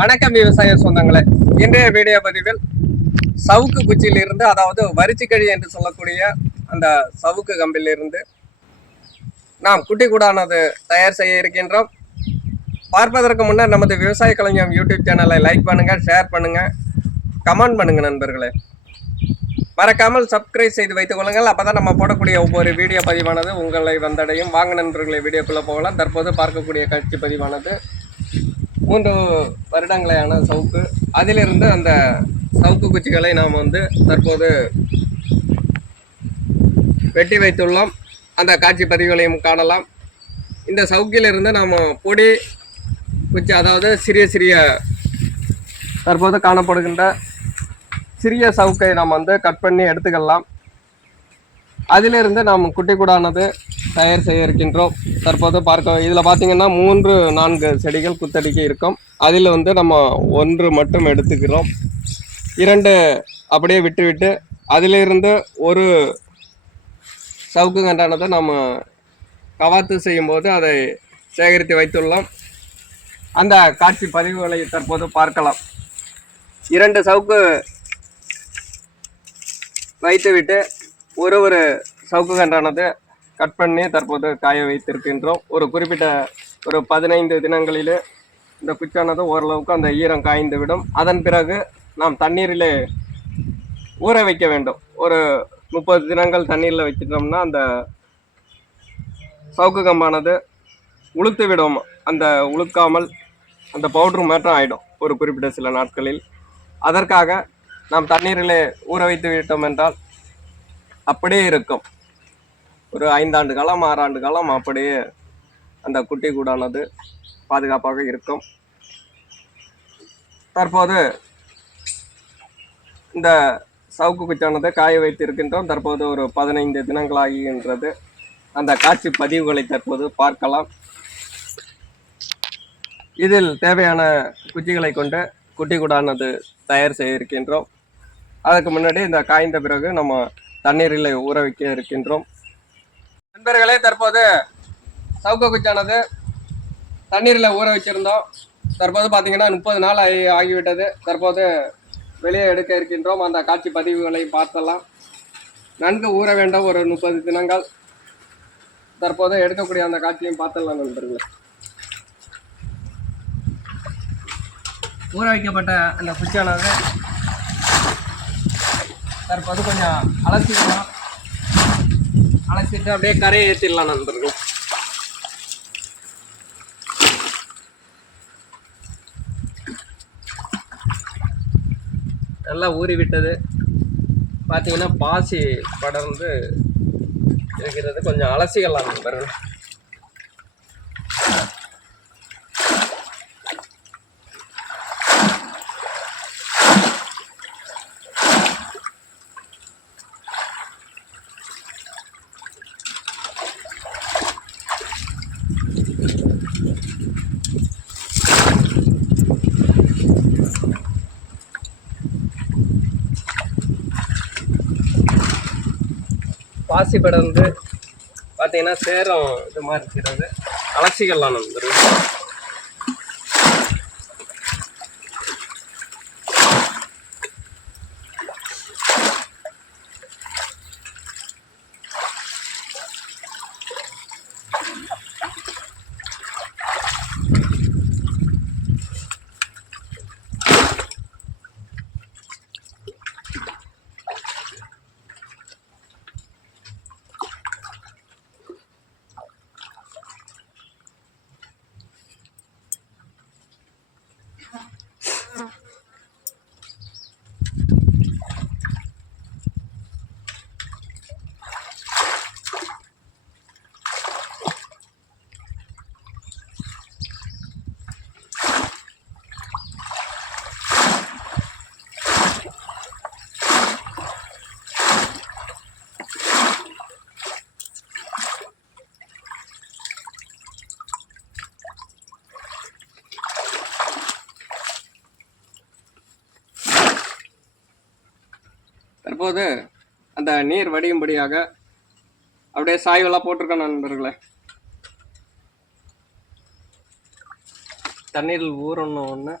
வணக்கம் விவசாய சொந்தங்களே. இன்றைய வீடியோ பதிவில் சவுக்கு குச்சியிலிருந்து, அதாவது வரிச்சிக்கழி என்று சொல்லக்கூடிய அந்த சவுக்கு கம்பிலிருந்து நாம் குட்டி கூடானது தயார் செய்ய இருக்கின்றோம். பார்ப்பதற்கு முன்னர் நமது விவசாய கலைஞம் யூடியூப் சேனலை லைக் பண்ணுங்க, ஷேர் பண்ணுங்க, கமெண்ட் பண்ணுங்க நண்பர்களே. மறக்காமல் சப்ஸ்கிரைப் செய்து வைத்துக் கொள்ளுங்கள். அப்பதான் நம்ம போடக்கூடிய ஒவ்வொரு வீடியோ பதிவானது உங்களை வந்தடையும். வாங்க நண்பர்களை, வீடியோக்குள்ள போகலாம். தற்போது பார்க்கக்கூடிய காட்சி பதிவானது 3 வருடங்களான சவுக்கு. அதிலிருந்து அந்த சவுக்கு குச்சிகளை நாம் தற்போது வெட்டி வைத்துள்ளோம். அந்த காட்சி பதிவுகளையும் காணலாம். இந்த சவுக்கிலிருந்து நாம் பொடி குச்சி, அதாவது சிறிய சிறிய தற்போது காணப்படுகின்ற சிறிய சவுக்கை நாம் கட் பண்ணி எடுத்துக்கலாம். அதிலிருந்து நாம் குட்டி கூடானது தயார் செய்ய இருக்கின்றோம். தற்போது பார்க்க இதில் பார்த்தீங்கன்னா 3-4 செடிகள் குத்தடிக்கு இருக்கும். அதில் நம்ம 1 மட்டும் எடுத்துக்கிறோம். 2 அப்படியே விட்டு அதிலிருந்து ஒரு சவுக்கு கண்டானதை நம்ம கவாத்து செய்யும்போது அதை சேகரித்து வைத்துள்ளோம். அந்த காட்சி பதிவுகளை தற்போது பார்க்கலாம். 2 சவுக்கு வைத்துவிட்டு ஒரு சவுக்கு கன்றானது கட் பண்ணி தற்போது காய வைத்திருக்கின்றோம். ஒரு குறிப்பிட்ட 15 தினங்களிலே இந்த குச்சானது ஓரளவுக்கு அந்த ஈரம் காய்ந்து விடும். அதன் பிறகு நாம் தண்ணீரிலே ஊற வைக்க வேண்டும். ஒரு 30 தினங்கள் தண்ணீரில் வச்சிட்டோம்னா அந்த சவுக்கு கம்பானது உளுத்து விடும். அந்த உளுக்காமல் அந்த பவுட்ரு மாற்றம் ஆகிடும் ஒரு குறிப்பிட்ட சில நாட்களில். அதற்காக நாம் தண்ணீரிலே ஊற வைத்து விட்டோம் என்றால் அப்படியே இருக்கும். ஒரு 5 ஆண்டு காலம் 6 ஆண்டு காலம் அப்படியே அந்த குட்டி கூடானது பாதுகாப்பாக இருக்கும். தற்போது இந்த சவுக்கு குச்சானதை காய வைத்திருக்கின்றோம். தற்போது ஒரு 15 தினங்கள் ஆகின்றது. அந்த காட்சி பதிவுகளை தற்போது பார்க்கலாம். இதில் தேவையான குச்சிகளை கொண்டு குட்டி கூடானது தயார் செய்ய இருக்கின்றோம். அதுக்கு முன்னாடி இந்த காய்ந்த பிறகு நம்ம தண்ணீரில் ஊற வைக்க இருக்கின்றோம். நண்பர்களே, தற்போது சவுக்கு குச்சானது தண்ணீரில் ஊற வச்சிருந்தோம். தற்போது பார்த்தீங்கன்னா 30 நாள் ஆகிவிட்டது. தற்போது வெளியே எடுக்க இருக்கின்றோம். அந்த காட்சி பதிவுகளை பார்த்தலாம். நன்கு ஊற வேண்டும், ஒரு 30 தினங்கள். தற்போது எடுக்கக்கூடிய அந்த காட்சியும் பார்த்தலாம் நண்பர்களே. ஊற வைக்கப்பட்ட அந்த குச்சானது தற்போது கொஞ்சம் அலசிக்கலாம். அலசிட்டு அப்படியே கரையை ஏற்றிடலாம் நண்பர்கள். நல்லா ஊறி விட்டது. பார்த்தீங்கன்னா பாசி படர்ந்து இருக்கிறது. கொஞ்சம் அலசிக்கலாம் நண்பர்கள். பாசி படர்ந்து பார்த்தீங்கன்னா சேரம் இது மாதிரி இருக்கிறது. அலசிக்கலாம் நண்பர்கள். தற்போது அந்த நீர் வடியும்படியாக அப்படியே சாய்வெல்லாம் போட்டிருக்கேன் நண்பர்களே. தண்ணீரில் ஊறணும் ஒன்று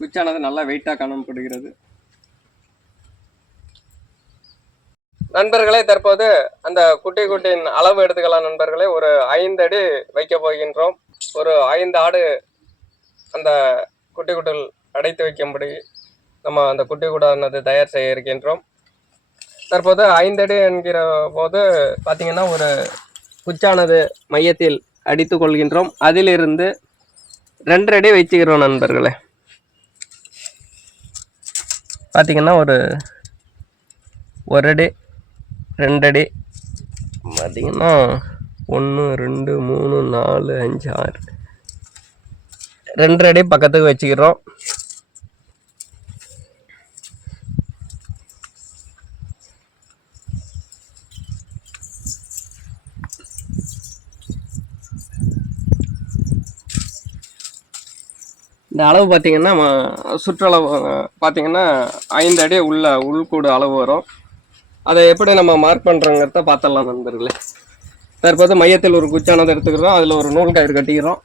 குச்சானது நல்லா வெயிட்டாக காணப்படுகிறது. நண்பர்களே, தற்போது அந்த குட்டியின் அளவு எடுத்துக்கலாம் நண்பர்களே. ஒரு 5 அடி வைக்க போகின்றோம். ஒரு 5 ஆடு அந்த குட்டில் அடைத்து வைக்கும்படி நம்ம அந்த குட்டிக்கூடானது தயார் செய்ய இருக்கின்றோம். தற்போது 5 அடி என்கிற போது பார்த்தீங்கன்னா ஒரு குச்சானது மையத்தில் அடித்து கொள்கின்றோம். அதிலிருந்து 2 அடி வச்சுக்கிறோம் நண்பர்களே. பார்த்தீங்கன்னா ஒரு 1 அடி 2 அடி பார்த்தீங்கன்னா 1 2 3 4 5 6 2 அடி பக்கத்துக்கு வச்சுக்கிறோம். இந்த அளவு பார்த்தீங்கன்னா சுற்றளவு பார்த்தீங்கன்னா 5 அடி உள்கூடு அளவு வரும். அதை எப்படி நம்ம மார்க் பண்ணுறோங்கிறத பார்த்துடலாம் நண்பர்களே. தற்போது மையத்தில் ஒரு குச்சானதை எடுத்துக்கிறோம். அதில் ஒரு நூல் கயிறு கட்டிக்கிறோம்.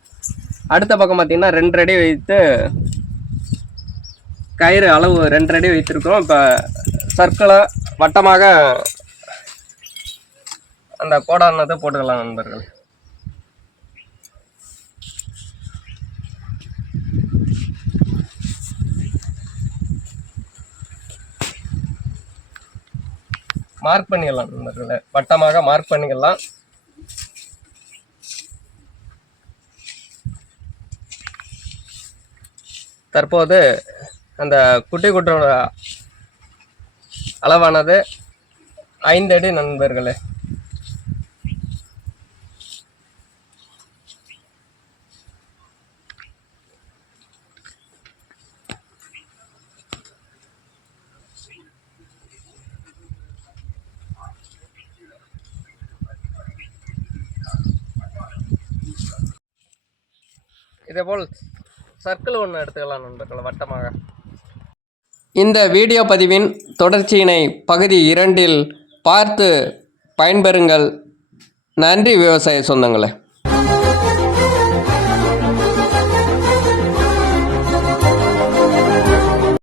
அடுத்த பக்கம் பார்த்தீங்கன்னா 2 அடி வைத்து கயிறு அளவு 2 அடி வைத்திருக்கிறோம். இப்போ சர்க்கிளை வட்டமாக அந்த கோடானதை போட்டுக்கலாம் நண்பர்கள். மார்க் பண்ணிக்கலாம் நண்பர்களே, வட்டமாக மார்க் பண்ணிக்கலாம். தற்போது அந்த குட்டியோட அளவானது 5 அடி நண்பர்களே. இதேபோல் சர்க்கிள் ஒன்று எடுத்துக்கலாம் நண்பர்கள் வட்டமாக. இந்த வீடியோ பதிவின் தொடர்ச்சியினை பகுதி 2இல் பார்த்து பயன்பெறுங்கள். நன்றி விவசாய சொந்தங்களே.